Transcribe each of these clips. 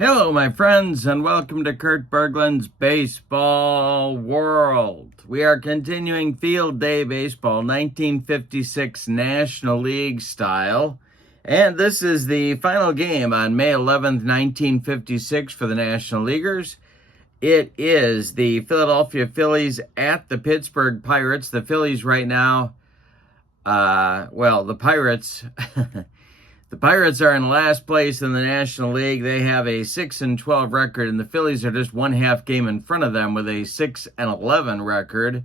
Hello, my friends, and welcome to Kurt Berglund's Baseball World. We are continuing Field Day Baseball, 1956 National League style. And this is the final game on May 11th, 1956 for the National Leaguers. It is the Philadelphia Phillies at the Pittsburgh Pirates. The Phillies right now, the Pirates... The Pirates are in last place in the National League. They have a 6-12 record, and the Phillies are just one half game in front of them with a 6-11 record.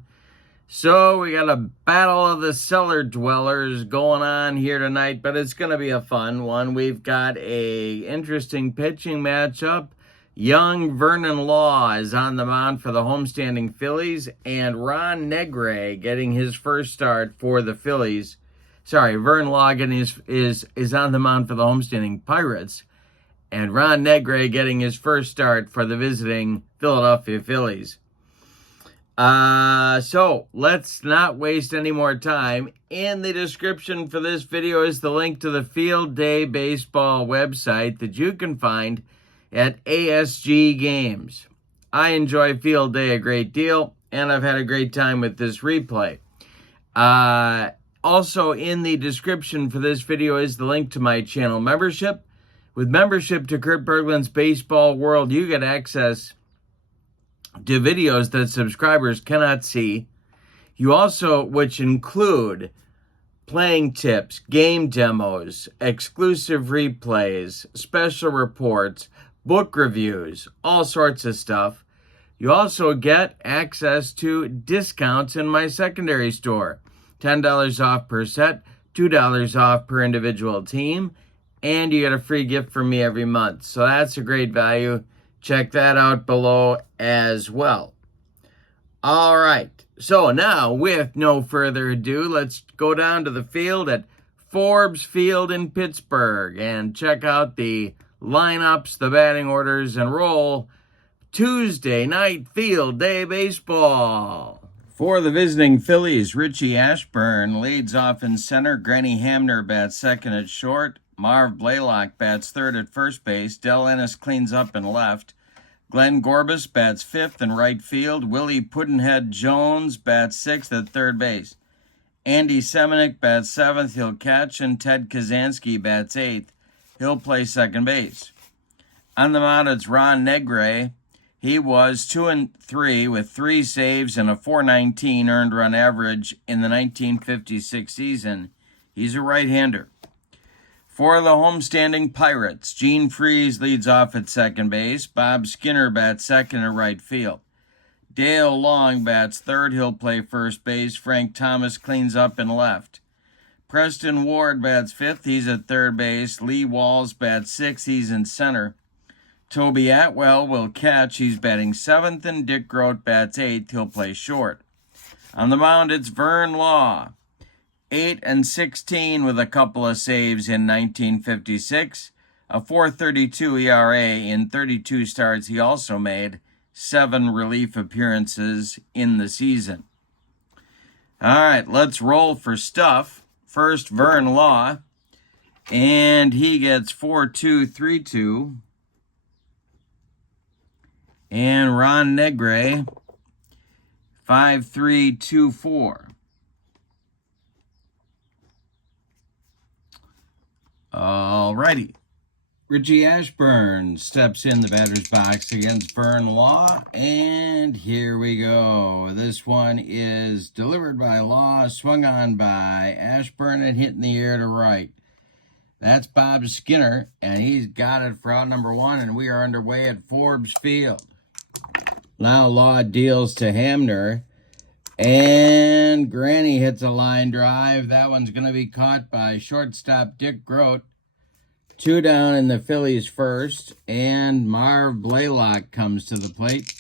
So we got a battle of the cellar dwellers going on here tonight, but it's going to be a fun one. We've got a interesting pitching matchup. Young Vernon Law is on the mound for the homestanding Phillies, and Ron Negray getting his first start for the Phillies. Vern Logan is on the mound for the homestanding Pirates, and Ron Negray getting his first start for the visiting Philadelphia Phillies. So let's not waste any more time. In the description for this video is the link to the Field Day Baseball website that you can find at ASG Games. I enjoy Field Day a great deal, and I've had a great time with this replay. Also, in the description for this video is the link to my channel membership. With membership to Kurt Berglund's Baseball World, you get access to videos that subscribers cannot see. You also, which include playing tips, game demos, exclusive replays, special reports, book reviews, all sorts of stuff. You also get access to discounts in my secondary store. $10 off per set, $2 off per individual team, and you get a free gift from me every month. So that's a great value. Check that out below as well. All right, so now with no further ado, let's go down to the field at Forbes Field in Pittsburgh and check out the lineups, the batting orders, and roll Tuesday night Field Day Baseball. For the visiting Phillies, Richie Ashburn leads off in center. Granny Hamner bats second at short. Marv Blaylock bats third at first base. Del Ennis cleans up in left. Glenn Gorbis bats fifth in right field. Willie Puddinhead Jones bats sixth at third base. Andy Semenick bats seventh. He'll catch. And Ted Kazansky bats eighth. He'll play second base. On the mound, it's Ron Negray. He was 2-3 with 3 saves and a .419 earned run average in the 1956 season. He's a right-hander. For the homestanding Pirates, Gene Freese leads off at second base. Bob Skinner bats second at right field. Dale Long bats third. He'll play first base. Frank Thomas cleans up in left. Preston Ward bats fifth. He's at third base. Lee Walls bats sixth. He's in center. Toby Atwell will catch. He's batting seventh, and Dick Grote bats eighth. He'll play short. On the mound, it's Vern Law. 8-16 with a couple of saves in 1956. A .432 ERA in 32 starts. He also made 7 relief appearances in the season. All right, let's roll for stuff. First, Vern Law. And he gets 4.232. And Ron Negray, 5.324. All righty. Richie Ashburn steps in the batter's box against Vern Law. And here we go. This one is delivered by Law, swung on by Ashburn, and hit in the air to right. That's Bob Skinner, and he's got it for out number 1, and we are underway at Forbes Field. Now Law deals to Hamner, and Granny hits a line drive. That one's going to be caught by shortstop Dick Grote. 2 down in the Phillies first, and Marv Blaylock comes to the plate.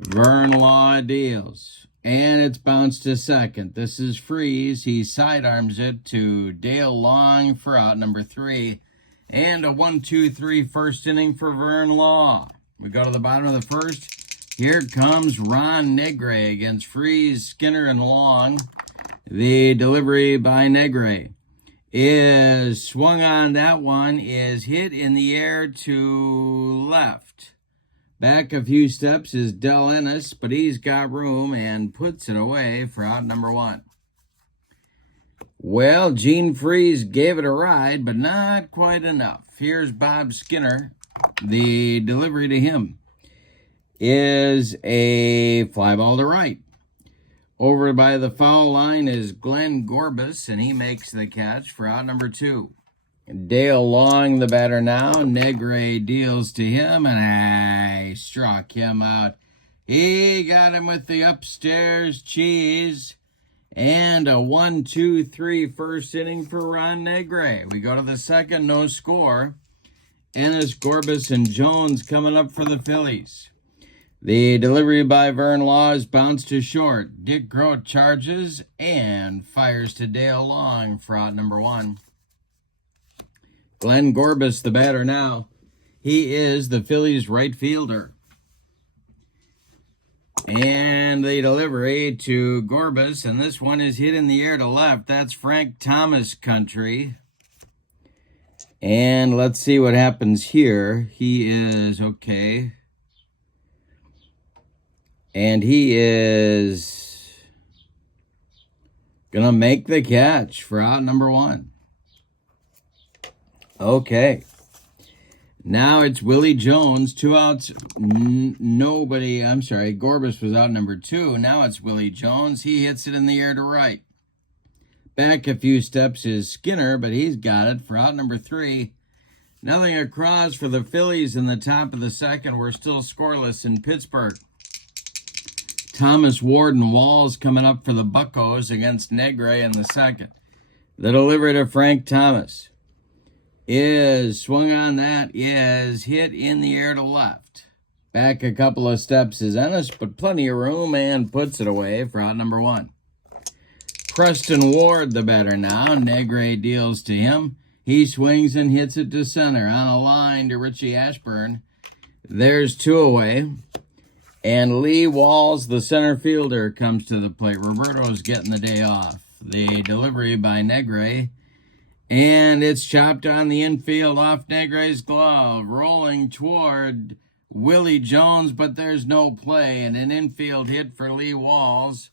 Vern Law deals, and it's bounced to second. This is Freese. He sidearms it to Dale Long for out number 3, and a 1-2-3 first inning for Vern Law. We go to the bottom of the first. Here comes Ron Negray against Freese, Skinner, and Long. The delivery by Negray is swung on. That one is hit in the air to left. Back a few steps is Del Ennis, but he's got room and puts it away for out number 1. Well, Gene Freeze gave it a ride, but not quite enough. Here's Bob Skinner. The delivery to him is a fly ball to right. Over by the foul line is Glenn Gorbis, and he makes the catch for out number 2. Dale Long, the batter now. Negray deals to him, and I struck him out. He got him with the upstairs cheese. And a 1-2-3 first inning for Ron Negray. We go to the second, no score. Ennis, Gorbis, and Jones coming up for the Phillies. The delivery by Vern Law is bounced to short. Dick Grote charges and fires to Dale Long for out number 1. Glenn Gorbis, the batter now. He is the Phillies right fielder. And the delivery to Gorbis, and this one is hit in the air to left. That's Frank Thomas country. And let's see what happens here. He is okay. And he is going to make the catch for out number 1. Okay. Now it's Willie Jones, 2 outs, Gorbis was out number 2. Now it's Willie Jones. He hits it in the air to right. Back a few steps is Skinner, but he's got it for out number 3. Nothing across for the Phillies in the top of the second. We're still scoreless in Pittsburgh. Thomas, Ward, and Walls coming up for the Buccos against Negray in the second. The delivery to Frank Thomas is swung on. That is hit in the air to left. Back a couple of steps is Ennis, but plenty of room, and puts it away for out number 1. Preston Ward, the batter now. Negray deals to him. He swings and hits it to center on a line to Richie Ashburn. There's 2 away. And Lee Walls, the center fielder, comes to the plate. Roberto's getting the day off. The delivery by Negray. And it's chopped on the infield off Negray's glove. Rolling toward Willie Jones, but there's no play. And an infield hit for Lee Walls.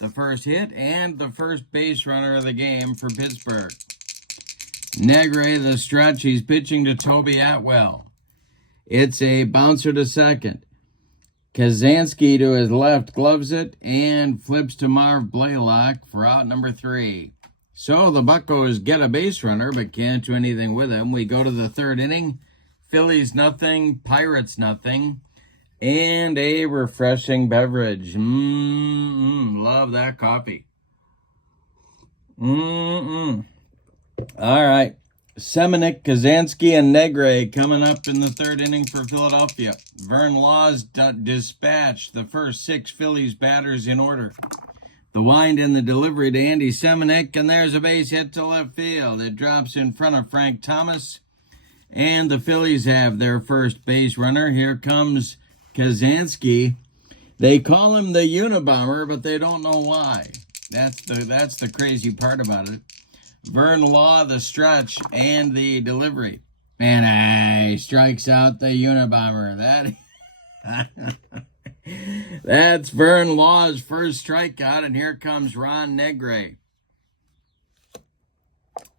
The first hit and the first base runner of the game for Pittsburgh. Negray, the stretch. He's pitching to Toby Atwell. It's a bouncer to second. Kazansky to his left gloves it and flips to Marv Blaylock for out number 3. So the Buccos get a base runner but can't do anything with him. We go to the third inning. Phillies nothing, Pirates nothing, and a refreshing beverage. Love that coffee. All right. Semenick, Kazansky, and Negray coming up in the third inning for Philadelphia. Vern Laws dispatched the first 6 Phillies batters in order. The wind and the delivery to Andy Semenick, and there's a base hit to left field. It drops in front of Frank Thomas, and the Phillies have their first base runner. Here comes Kazansky. They call him the Unabomber, but they don't know why. That's the crazy part about it. Vern Law, the stretch, and the delivery. And he strikes out the Unabomber. That's Vern Law's first strikeout, and here comes Ron Negray.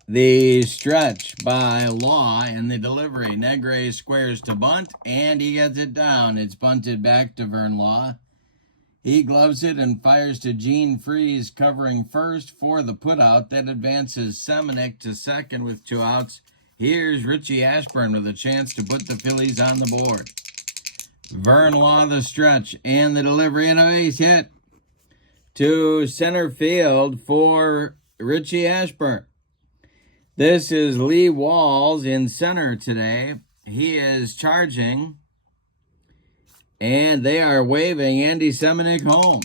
The stretch by Law and the delivery. Negray squares to bunt, and he gets it down. It's bunted back to Vern Law. He gloves it and fires to Gene Freeze, covering first for the putout. That advances Semenick to second with 2 outs. Here's Richie Ashburn with a chance to put the Phillies on the board. Vern Law, the stretch, and the delivery, and a base hit to center field for Richie Ashburn. This is Lee Walls in center today. He is charging, and they are waving Andy Semenick home.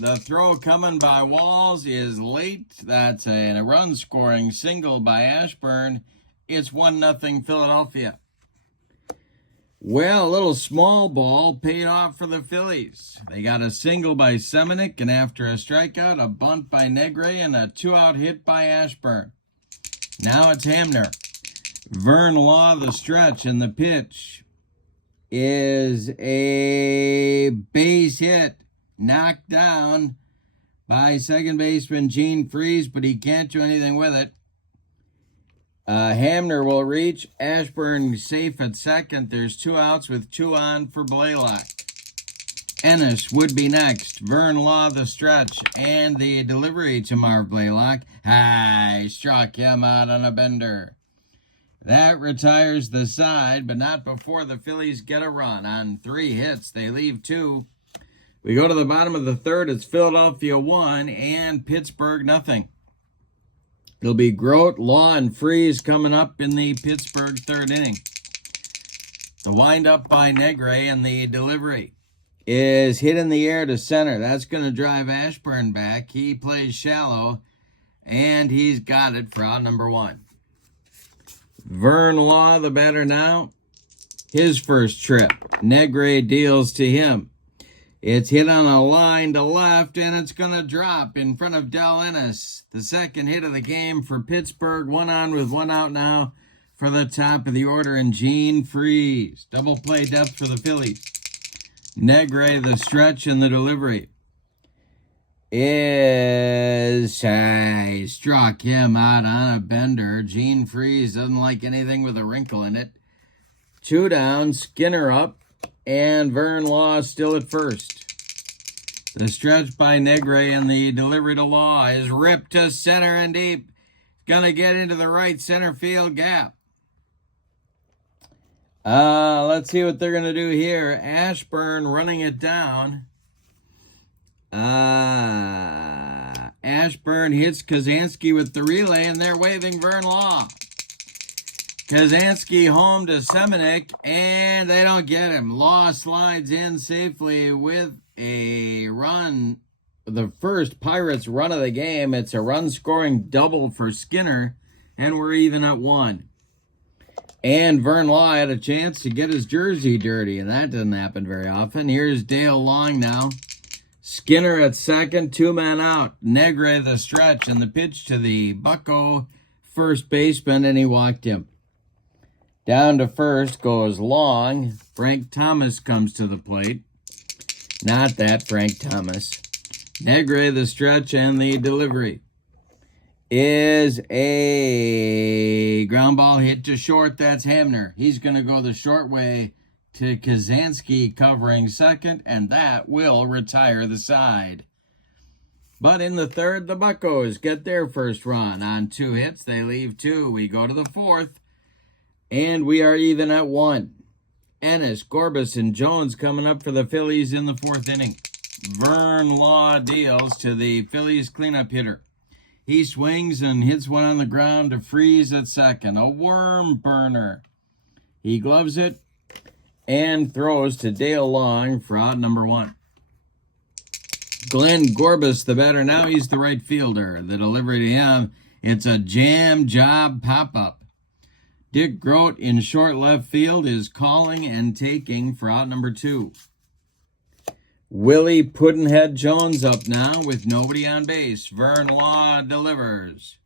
The throw coming by Walls is late. That's a run-scoring single by Ashburn. It's 1-0 Philadelphia. Well, a little small ball paid off for the Phillies. They got a single by Semenick, and after a strikeout, a bunt by Negray, and a 2-out hit by Ashburn. Now it's Hamner. Vern Law, the stretch, and the pitch is a base hit. Knocked down by second baseman Gene Freeze, but he can't do anything with it. Hamner will reach. Ashburn safe at second. There's 2 outs with 2 on for Blaylock. Ennis would be next. Vern Law, the stretch, and the delivery to Marv Blaylock. He struck him out on a bender. That retires the side, but not before the Phillies get a run. On 3 hits, they leave 2. We go to the bottom of the third. It's Philadelphia 1 and Pittsburgh nothing. It'll be Grote, Law, and Freeze coming up in the Pittsburgh third inning. The windup by Negray, and the delivery is hit in the air to center. That's going to drive Ashburn back. He plays shallow, and he's got it for out number 1. Vern Law, the batter now. His first trip. Negray deals to him. It's hit on a line to left, and it's going to drop in front of Del Ennis. The second hit of the game for Pittsburgh. 1 on with 1 out now for the top of the order, and Gene Freeze. Double play depth for the Phillies. Negray, the stretch, and the delivery is struck him out on a bender. Gene Freeze doesn't like anything with a wrinkle in it. 2 down, Skinner up, and Vern Law still at first. The stretch by Negray, and the delivery to Law is ripped to center and deep. Gonna get into the right center field gap. Let's see what they're going to do here. Ashburn running it down. Ashburn hits Kazansky with the relay, and they're waving Vern Law. Kazansky home to Semenuk, and they don't get him. Law slides in safely with a run. The first Pirates run of the game. It's a run-scoring double for Skinner, and we're even at 1. And Vern Law had a chance to get his jersey dirty, and that doesn't happen very often. Here's Dale Long now. Skinner at second, 2 men out. Negray the stretch, and the pitch to the bucko first baseman, and he walked him. Down to first goes Long. Frank Thomas comes to the plate. Not that Frank Thomas. Negray the stretch, and the delivery is a ground ball hit to short. That's Hamner. He's going to go the short way to Kazansky covering second, and that will retire the side. But in the third, the Buccos get their first run. On 2 hits, they leave 2. We go to the fourth, and we are even at 1. Ennis, Gorbis, and Jones coming up for the Phillies in the 4th inning. Vern Law deals to the Phillies cleanup hitter. He swings and hits one on the ground to Freeze at second. A worm burner. He gloves it and throws to Dale Long for out number 1. Glenn Gorbis, the batter now. He's the right fielder. The delivery to him, it's a jam job pop-up. Dick Grote in short left field is calling and taking for out number 2. Willie Puddinhead Jones up now with nobody on base. Vern Law delivers.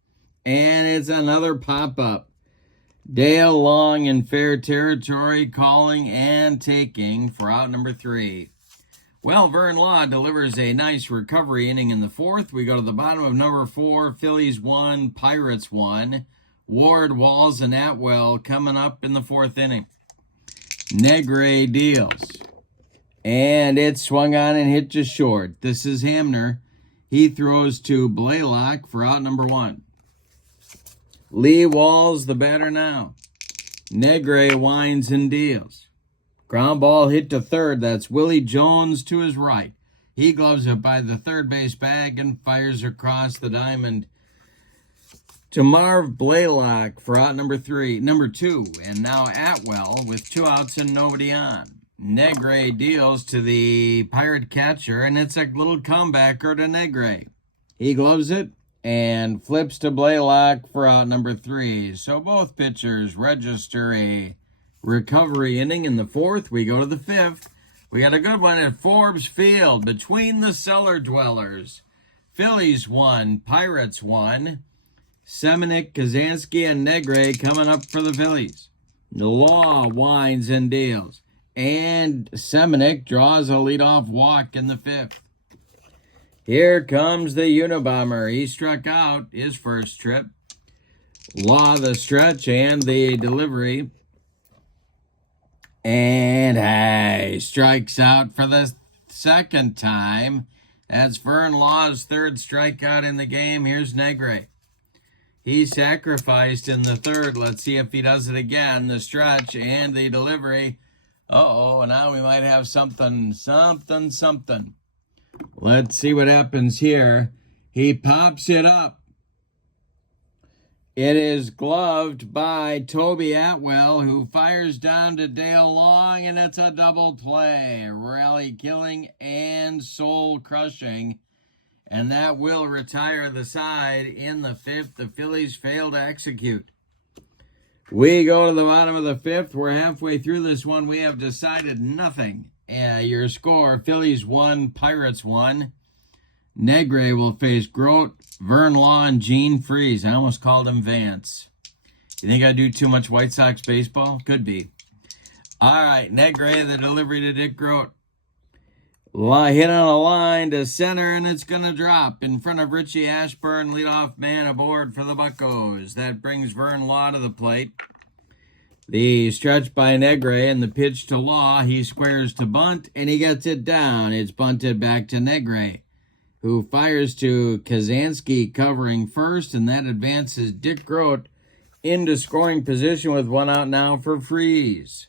And it's another pop-up. Dale Long in fair territory, calling and taking for out number 3. Well, Vern Law delivers a nice recovery inning in the 4th. We go to the bottom of number 4. Phillies 1, Pirates 1. Ward, Walls, and Atwell coming up in the 4th inning. Negray deals. And it's swung on and hit just short. This is Hamner. He throws to Blaylock for out number 1. Lee Walls, the batter now. Negray winds and deals. Ground ball hit to third. That's Willie Jones to his right. He gloves it by the third base bag and fires across the diamond to Marv Blaylock for out number 2. And now Atwell with 2 outs and nobody on. Negray deals to the Pirate catcher, and it's a little comebacker to Negray. He gloves it and flips to Blaylock for out number 3. So both pitchers register a recovery inning in the 4th. We go to the 5th. We got a good one at Forbes Field between the cellar dwellers. Phillies 1, Pirates 1. Semenuk, Kazansky, and Negray coming up for the Phillies. The Law winds and deals. And Semenuk draws a leadoff walk in the 5th. Here comes the Unabomber. He struck out his first trip. Law the stretch and the delivery. And he strikes out for the second time. That's Vern Law's 3rd strikeout in the game. Here's Negray. He sacrificed in the 3rd. Let's see if he does it again. The stretch and the delivery. Uh-oh, now we might have something. Let's see what happens here. He pops it up. It is gloved by Toby Atwell, who fires down to Dale Long, and it's a double play. Rally killing and soul crushing. And that will retire the side in the 5th. The Phillies fail to execute. We go to the bottom of the 5th. We're halfway through this one. We have decided nothing. Your score, Phillies 1, Pirates 1. Negray will face Grote, Vern Law, and Gene Freeze. I almost called him Vance. You think I do too much White Sox baseball? Could be. All right, Negray, the delivery to Dick Grote. Hit on a line to center, and it's going to drop in front of Richie Ashburn, leadoff man aboard for the Buccos. That brings Vern Law to the plate. The stretch by Negray and the pitch to Law. He squares to bunt, and he gets it down. It's bunted back to Negray, who fires to Kazansky covering first, and that advances Dick Grote into scoring position with 1 out now for Freeze.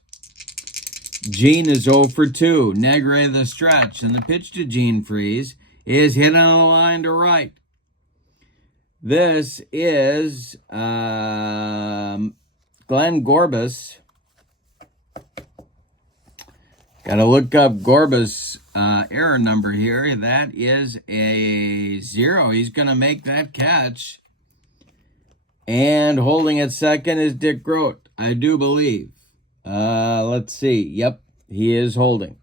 Gene is 0 for 2. Negray the stretch, and the pitch to Gene Freeze is hit on the line to right. This is Glenn Gorbis. Got to look up Gorbis' error number here. That is a 0. He's going to make that catch. And holding at second is Dick Grote, I do believe. Let's see. Yep, he is holding.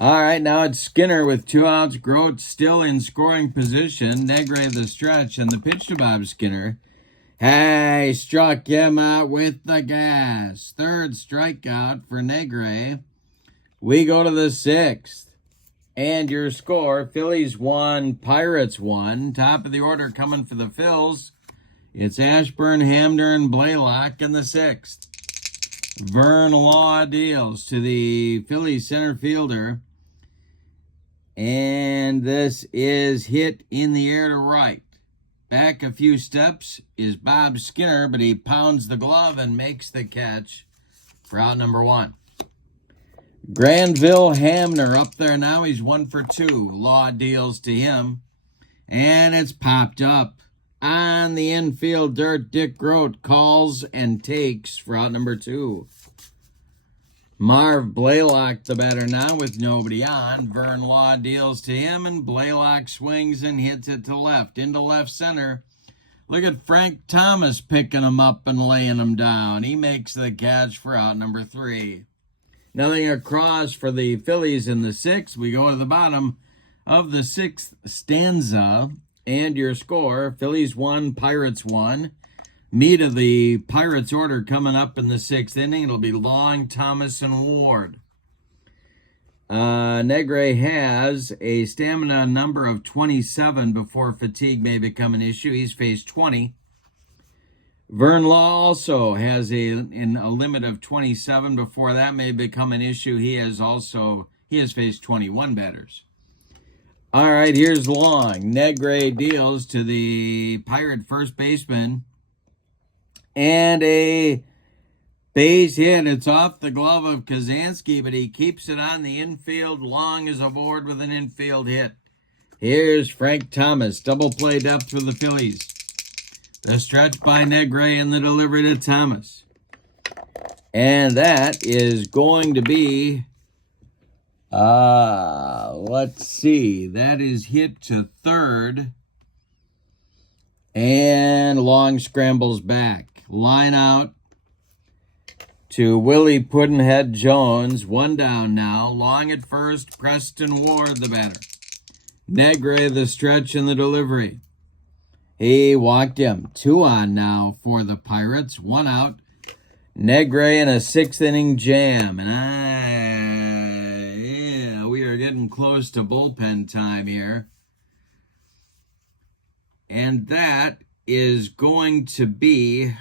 All right, now it's Skinner with 2 outs. Grote still in scoring position. Negray the stretch, and the pitch to Bob Skinner. Hey, struck him out with the gas. 3rd strikeout for Negray. We go to the 6th. And your score, Phillies 1, Pirates 1. Top of the order coming for the Phils. It's Ashburn, Hamner, and Blaylock in the 6th. Vern Law deals to the Phillies center fielder. And this is hit in the air to right. Back a few steps is Bob Skinner, but he pounds the glove and makes the catch for out number 1. Granville Hamner up there now. He's 1 for 2. Law deals to him. And it's popped up. On the infield dirt, Dick Grote calls and takes for out number 2. Marv Blaylock, the batter now with nobody on. Vern Law deals to him, and Blaylock swings and hits it to left, into left center. Look at Frank Thomas picking him up and laying him down. He makes the catch for out number 3. Nothing across for the Phillies in the 6th. We go to the bottom of the 6th stanza. And your score, Phillies 1, Pirates 1. Meat of the Pirates order coming up in the 6th inning. It'll be Long, Thomas, and Ward. Negray has a stamina number of 27 before fatigue may become an issue. He's faced 20. Vern Law also has a limit of 27 before that may become an issue. He has faced 21 batters. All right, here's Long. Negray deals to the Pirate first baseman. And a base hit. It's off the glove of Kazansky, but he keeps it on the infield. Long is aboard with an infield hit. Here's Frank Thomas. Double play depth for the Phillies. The stretch by Negray and the delivery to Thomas. And that is going to be... let's see. That is hit to third. And Long scrambles back. Line out to Willie Puddinhead Jones. 1 down now. Long at first. Preston Ward, the batter. Negray, the stretch and the delivery. He walked him. 2 on now for the Pirates. 1 out. Negray in a 6th inning jam. And yeah, we are getting close to bullpen time here. And that is going to be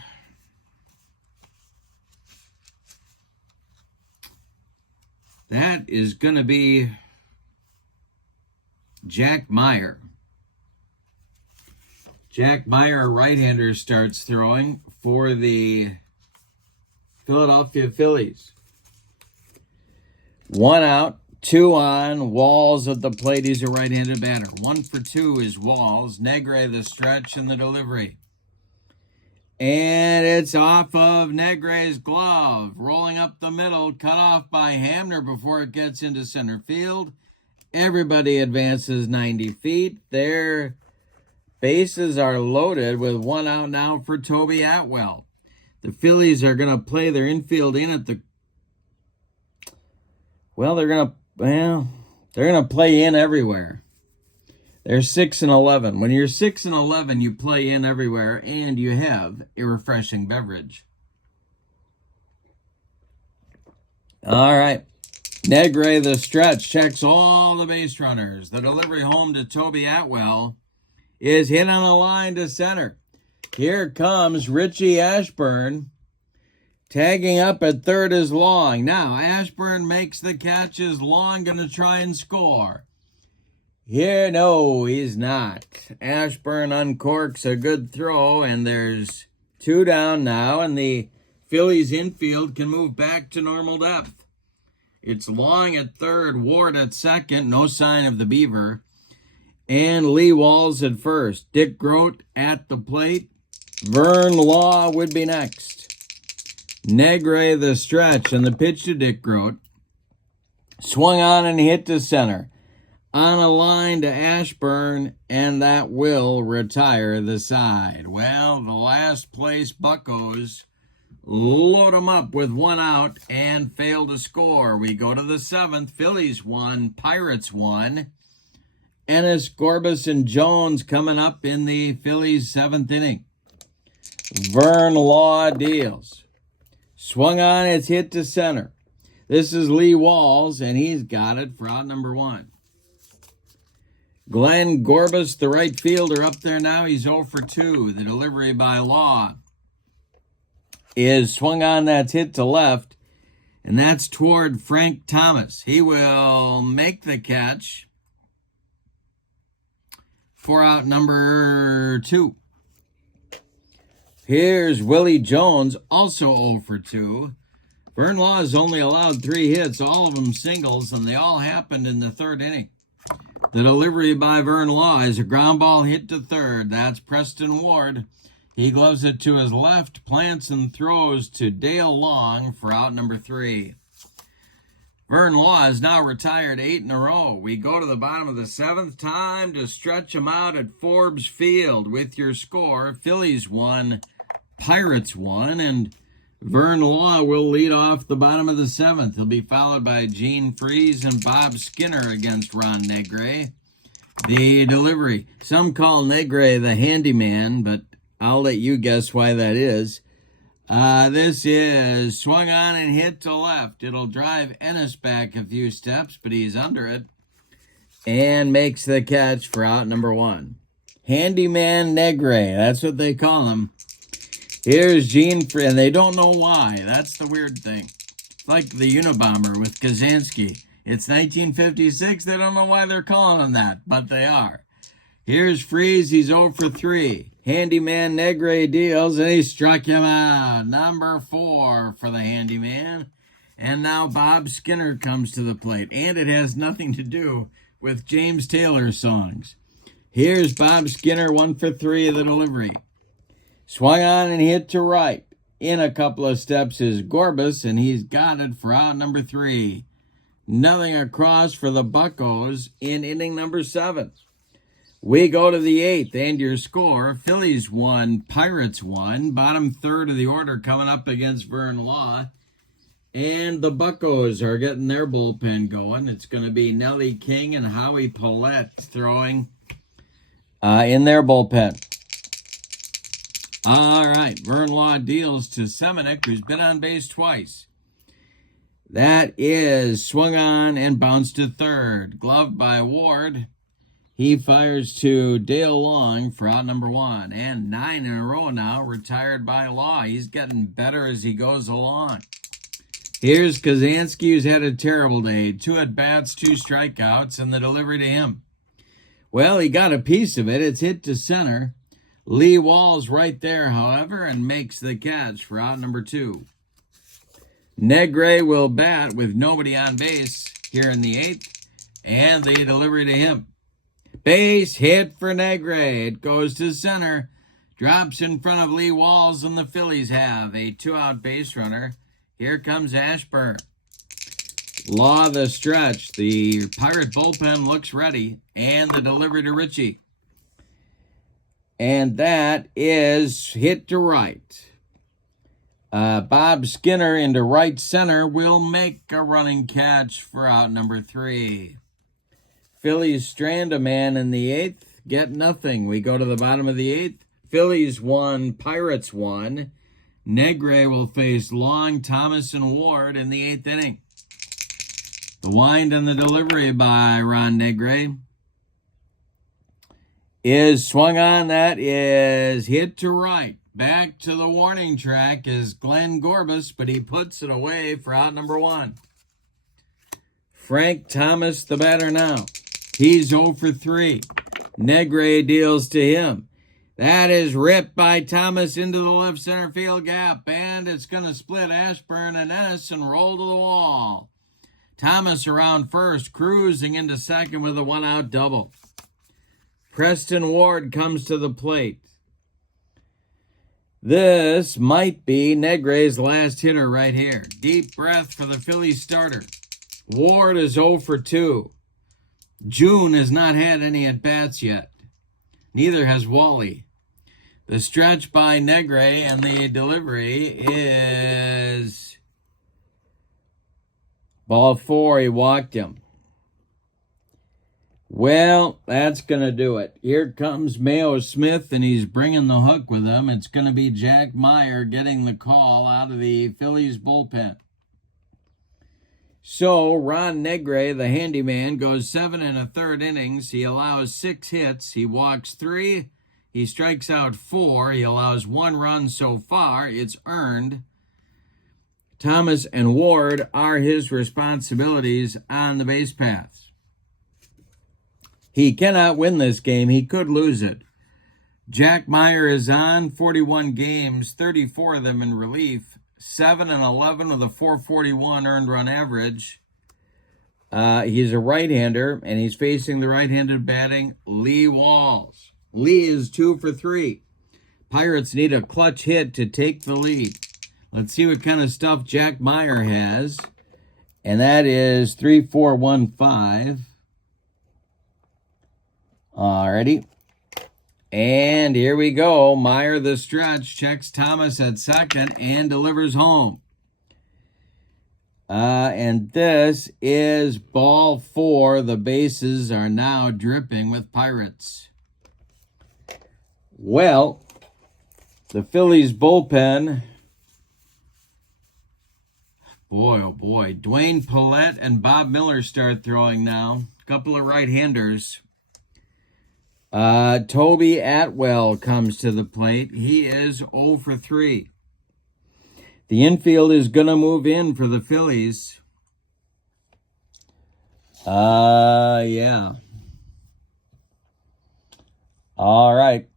Jack Meyer. Jack Meyer, right-hander, starts throwing for the Philadelphia Phillies. 1 out, 2 on. Walls at the plate. He's a right-handed batter. 1 for 2 is Walls. Negray the stretch and the delivery. And it's off of Negray's glove. Rolling up the middle. Cut off by Hamner before it gets into center field. Everybody advances 90 feet. Their bases are loaded with 1 out now for Toby Atwell. The Phillies are going to play their infield in at the... Well, they're going to play in everywhere. They're 6-11. When you're 6-11, you play in everywhere, and you have a refreshing beverage. All right. Negray, the stretch, checks all the base runners. The delivery home to Toby Atwell is hit on a line to center. Here comes Richie Ashburn. Tagging up at third is Long. Now, Ashburn makes the catch. Is Long going to try and score? Here, no, he's not. Ashburn uncorks a good throw, and there's 2 down now, and the Phillies infield can move back to normal depth. It's Long at third, Ward at second, no sign of the Beaver, and Lee Walls at first. Dick Grote at the plate. Vern Law would be next. Negray the stretch, and the pitch to Dick Grote. Swung on and hit to center. On a line to Ashburn, and that will retire the side. Well, the last place Buccos load them up with 1 out and fail to score. We go to the 7th. Phillies 1, Pirates 1. Ennis, Gorbis, and Jones coming up in the Phillies' 7th inning. Vern Law deals. Swung on, it's hit to center. This is Lee Walls, and he's got it for out number 1. Glenn Gorbis, the right fielder, up there now. He's 0 for 2. The delivery by Law is swung on, that's hit to left, and that's toward Frank Thomas. He will make the catch for out number 2. Here's Willie Jones, also 0 for 2. Vern Law has only allowed 3 hits, all of them singles, and they all happened in the 3rd inning. The delivery by Vern Law is a ground ball hit to third. That's Preston Ward. He gloves it to his left, plants and throws to Dale Long for out number 3. Vern Law is now retired 8 in a row. We go to the bottom of the 7th. Time to stretch him out at Forbes Field with your score. Phillies 1, Pirates 1, and Vern Law will lead off the bottom of the 7th. He'll be followed by Gene Freese and Bob Skinner against Ron Negray. The delivery. Some call Negray the handyman, but I'll let you guess why that is. This is swung on and hit to left. It'll drive Ennis back a few steps, but he's under it and makes the catch for out number 1. Handyman Negray, that's what they call him. Here's Gene Freese, and they don't know why. That's the weird thing. Like the Unabomber with Kazansky. It's 1956. They don't know why they're calling him that, but they are. Here's Freese. He's 0 for 3. Handyman Negray deals, and he struck him out. Number 4 for the handyman. And now Bob Skinner comes to the plate, and it has nothing to do with James Taylor songs. Here's Bob Skinner, 1 for 3 of the delivery. Swung on and hit to right. In a couple of steps is Gorbis, and he's got it for out number 3. Nothing across for the Buccos in inning number 7. We go to the 8th, and your score, Phillies 1, Pirates 1. Bottom 3rd of the order coming up against Vern Law. And the Buccos are getting their bullpen going. It's going to be Nellie King and Howie Paulette throwing in their bullpen. All right, Vern Law deals to Seminick, who's been on base twice. That is swung on and bounced to third. Gloved by Ward. He fires to Dale Long for out number 1. And 9 in a row now, retired by Law. He's getting better as he goes along. Here's Kazansky, who's had a terrible day. 2 at-bats, 2 strikeouts, and the delivery to him. Well, he got a piece of it. It's hit to center. Lee Wall's right there, however, and makes the catch for out number 2. Negray will bat with nobody on base here in the 8th, and the delivery to him. Base hit for Negray. It goes to center, drops in front of Lee Walls, and the Phillies have a 2-out base runner. Here comes Ashburn. Law the stretch. The Pirate bullpen looks ready, and the delivery to Ritchie. And that is hit to right. Bob Skinner into right center will make a running catch for out number 3. Phillies strand a man in the 8th, get nothing. We go to the bottom of the 8th. Phillies 1, Pirates 1. Negray will face Long, Thomas, and Ward in the 8th inning. The wind and the delivery by Ron Negray is swung on. That is hit to right. Back to the warning track is Glenn Gorbis, but he puts it away for out number 1. Frank Thomas, the batter now. He's 0 for 3. Negray deals to him. That is ripped by Thomas into the left center field gap, and it's going to split Ashburn and Ennis and roll to the wall. Thomas around first, cruising into second with a 1-out double. Preston Ward comes to the plate. This might be Negray's last hitter right here. Deep breath for the Phillies starter. Ward is 0 for 2. June has not had any at-bats yet. Neither has Wally. The stretch by Negray, and the delivery is ball 4. He walked him. Well, that's going to do it. Here comes Mayo Smith, and he's bringing the hook with him. It's going to be Jack Meyer getting the call out of the Phillies bullpen. So, Ron Negray, the handyman, goes 7 1/3 innings. He allows 6 hits. He walks 3. He strikes out 4. He allows 1 run so far. It's earned. Thomas and Ward are his responsibilities on the base paths. He cannot win this game. He could lose it. Jack Meyer is on 41 games, 34 of them in relief, 7 11 with a 441 earned run average. He's a right-hander, and he's facing the right-handed batting Lee Walls. Lee is 2 for 3. Pirates need a clutch hit to take the lead. Let's see what kind of stuff Jack Meyer has. And that is 3-4-1-5. Alrighty. And here we go. Meyer the stretch, checks Thomas at second, and delivers home. And this is ball 4. The bases are now dripping with Pirates. Well, the Phillies bullpen, boy, oh boy. Dwayne Paulette and Bob Miller start throwing now. A couple of right-handers. Toby Atwell comes to the plate. He is 0 for 3. The infield is going to move in for the Phillies. Yeah. All right.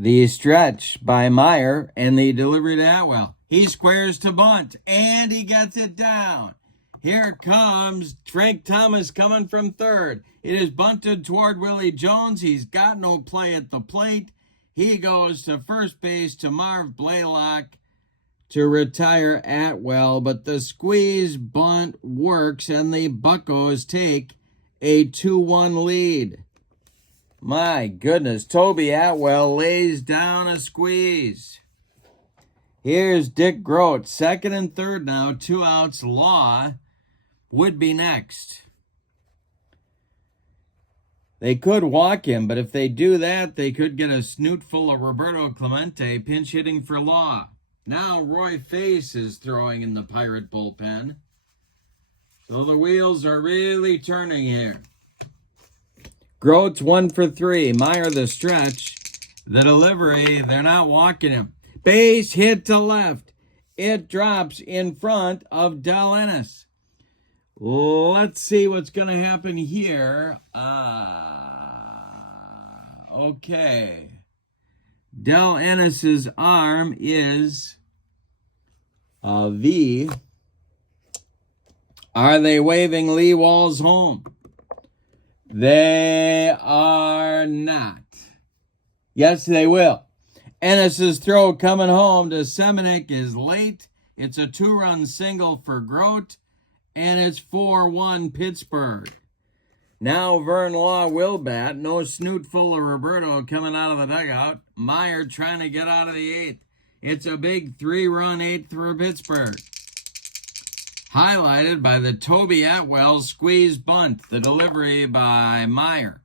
The stretch by Meyer and the delivery to Atwell. He squares to bunt, and he gets it down. Here comes Frank Thomas coming from third. It is bunted toward Willie Jones. He's got no play at the plate. He goes to first base to Marv Blaylock to retire Atwell, but the squeeze bunt works, and the Buccos take a 2-1 lead. My goodness, Toby Atwell lays down a squeeze. Here's Dick Grote, second and third now, 2 outs. Law would be next. They could walk him, but if they do that, they could get a snoot full of Roberto Clemente pinch hitting for Law. Now Roy Face is throwing in the Pirate bullpen. So the wheels are really turning here. Grote's 1 for 3. Meyer the stretch. The delivery, they're not walking him. Base hit to left. It drops in front of Del Ennis. Let's see what's going to happen here. Okay. Del Ennis's arm is V. Are they waving Lee Walls home? They are not. Yes, they will. Ennis's throw coming home to Semenuk is late. It's a 2-run single for Grote, and it's 4-1 Pittsburgh. Now Vern Law will bat. No snoot full of Roberto coming out of the dugout. Meyer trying to get out of the 8th. It's a big 3-run 8th for Pittsburgh. Highlighted by the Toby Atwell squeeze bunt. The delivery by Meyer.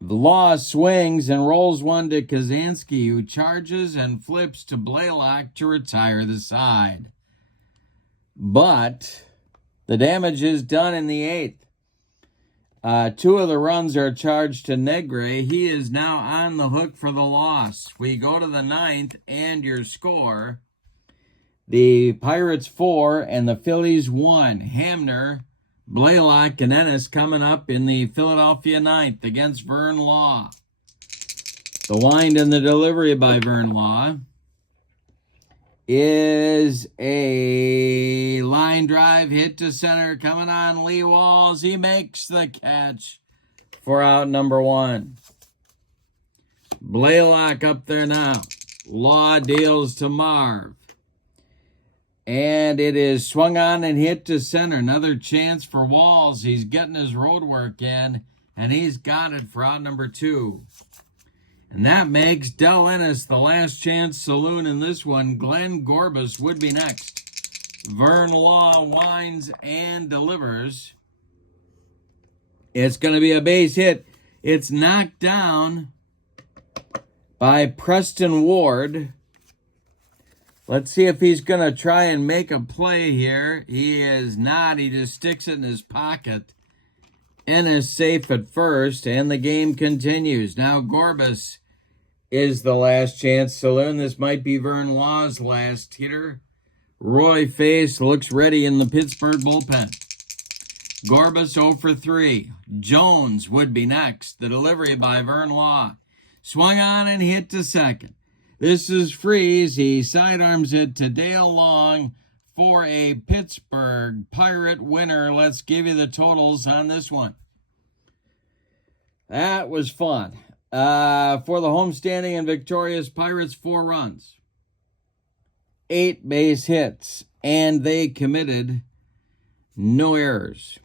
The Law swings and rolls one to Kazansky, who charges and flips to Blaylock to retire the side. But the damage is done in the 8th. 2 of the runs are charged to Negray. He is now on the hook for the loss. We go to the 9th, and your score: the Pirates 4 and the Phillies 1. Hamner, Blaylock, and Ennis coming up in the Philadelphia 9th against Vern Law. The wind and the delivery by Vern Law is a line drive hit to center coming on Lee Walls. He makes the catch for out number 1. Blaylock up there now. Law deals to Marv. And it is swung on and hit to center. Another chance for Walls. He's getting his road work in, and he's got it for out number 2. And that makes Del Ennis the last chance saloon in this one. Glenn Gorbis would be next. Vern Law winds and delivers. It's going to be a base hit. It's knocked down by Preston Ward. Let's see if he's going to try and make a play here. He is not. He just sticks it in his pocket. Ennis safe at first, and the game continues. Now Gorbis is the last chance saloon. This might be Vern Law's last hitter. Roy Face looks ready in the Pittsburgh bullpen. Gorbis 0 for 3. Jones would be next. The delivery by Vern Law. Swung on and hit to second. This is Freeze. He sidearms it to Dale Long for a Pittsburgh Pirate winner. Let's give you the totals on this one. That was fun. For the homestanding and victorious Pirates, 4 runs, 8 base hits, and they committed no errors.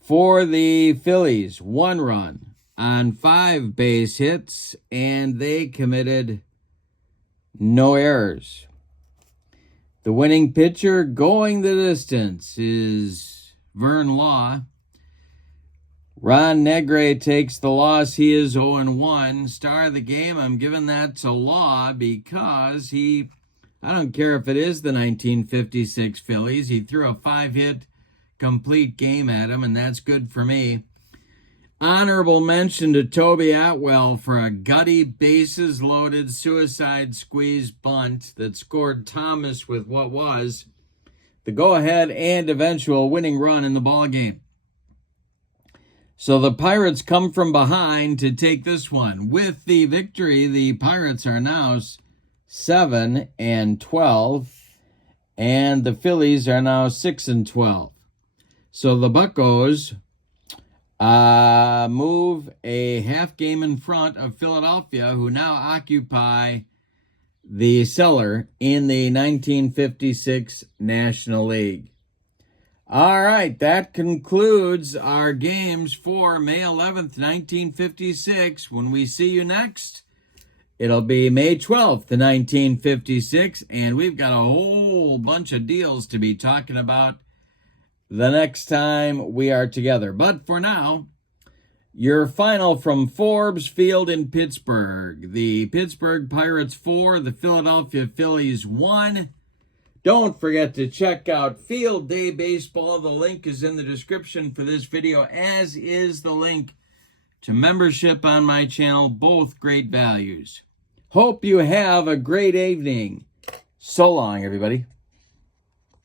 For the Phillies, 1 run on 5 base hits, and they committed no errors. The winning pitcher going the distance is Vern Law. Ron Negray takes the loss. He is 0-1. Star of the game, I'm giving that to Law because I don't care if it is the 1956 Phillies. He threw a 5-hit complete game at him, and that's good for me. Honorable mention to Toby Atwell for a gutty, bases-loaded, suicide squeeze bunt that scored Thomas with what was the go-ahead and eventual winning run in the ballgame. So the Pirates come from behind to take this one. With the victory, the Pirates are now 7-12, and the Phillies are now 6-12. So the Buccos move a half game in front of Philadelphia, who now occupy the cellar in the 1956 National League. All right, that concludes our games for May 11th, 1956. When we see you next, it'll be May 12th, 1956, and we've got a whole bunch of deals to be talking about the next time we are together. But for now, Your final from Forbes Field in Pittsburgh. The Pittsburgh Pirates 4, the Philadelphia Phillies 1. Don't forget to check out Field Day Baseball. The link is in the description for this video, as is the link to membership on my channel. Both great values. Hope you have a great evening. So long, everybody.